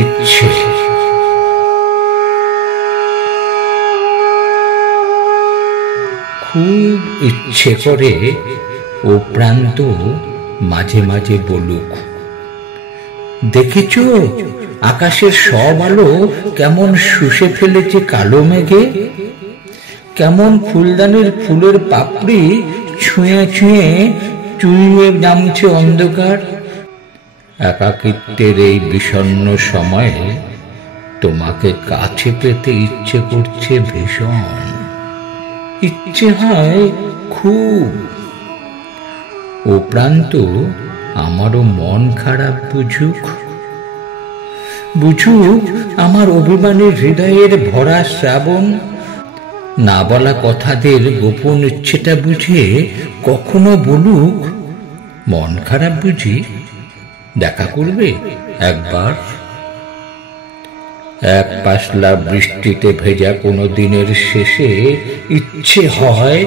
ইচ্ছে। খুব ইচ্ছে করে ও প্রান্ত মাঝে মাঝে বলুক, দেখেছ আকাশের সব আলো কেমন শুষে ফেলেছে কালো মেঘে, কেমন ফুলদানির ফুলের পাপড়ি ছুঁয়ে ছুঁয়ে চুইয়ে নামছে অন্ধকার। একাকিত্বের এই বিষণ্ণ সময়ে তোমাকে কাছে পেতে ইচ্ছে করছে ভীষণ, ইচ্ছে হয় খুব। ও প্রান্ত আমারও মন খারাপ বুঝুক, বুঝুক আমার অভিমানের হৃদয়ের ভরা শ্রাবণ, না বলা কথাদের গোপন ইচ্ছেটা বুঝে কখনো বলুক, মন খারাপ বুঝি, দেখা করবে একবার। এক পাশলা বৃষ্টিতে ভেজা কোনো দিনের শেষে ইচ্ছে হয়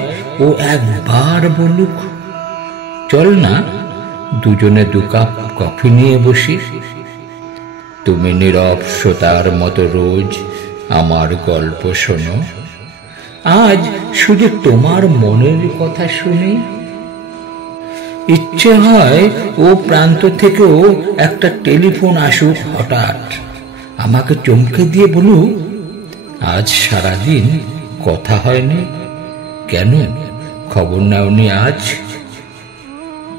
ও একবার বলুক, চল না দুজনে 2 কাপ কফি নিয়ে বসি। তুমি নীরব শ্রোতার মতো রোজ আমার গল্প শোনো, আজ শুধু তোমার মনের কথা শুনি। ইচ্ছে হয় ও প্রান্ত থেকেও একটা টেলিফোন আসুক হঠাৎ, আমাকে চমকে দিয়ে বলুক, আজ সারাদিন কথা হয়নি, কেন খবর নাওনি আজ।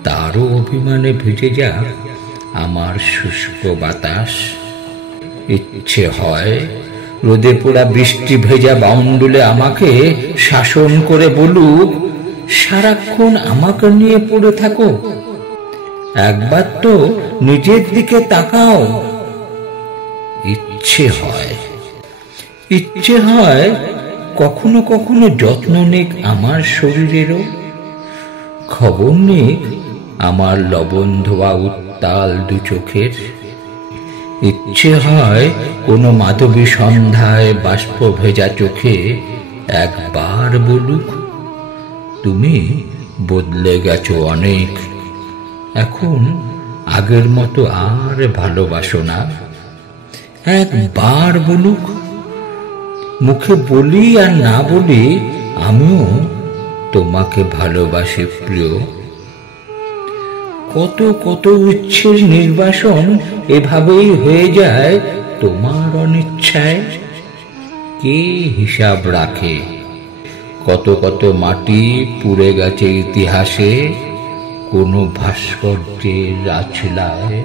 তারও অভিমানে ভিজে যাক আমার শুষ্ক বাতাস। ইচ্ছে হয় রোদে পোড়া বৃষ্টি ভেজা বাউন্ডুলে আমাকে শাসন করে বলুক, সারাক্ষণ আমাকে নিয়ে পড়ে থাকো, একবার তো নিজের দিকে তাকাও। ইচ্ছে হয়, ইচ্ছে হয় কখনো কখনো যত্ন নিক আমার শরীরেরও, খবর নিক আমার লবণ ধোয়া উত্তাল 2 চোখের। ইচ্ছে হয় কোনো মাধবী সন্ধ্যায় বাষ্প ভেজা চোখে একবার বলুক, তুমি বদলে গেছো অনেক, এখন আগের মতো আর ভালোবাসো না। একবার বলুক, মুখে বলি আর না বলি আমিও তোমাকে ভালোবাসি প্রিয়। কত কত ইচ্ছের নির্বাসন এভাবেই হয়ে যায় তোমার অনিচ্ছায়। কে হিসাব রাখে কত কত মাটি পুড়ে গেছে ইতিহাসে কোনো ভাস্কর্যের আছলায়।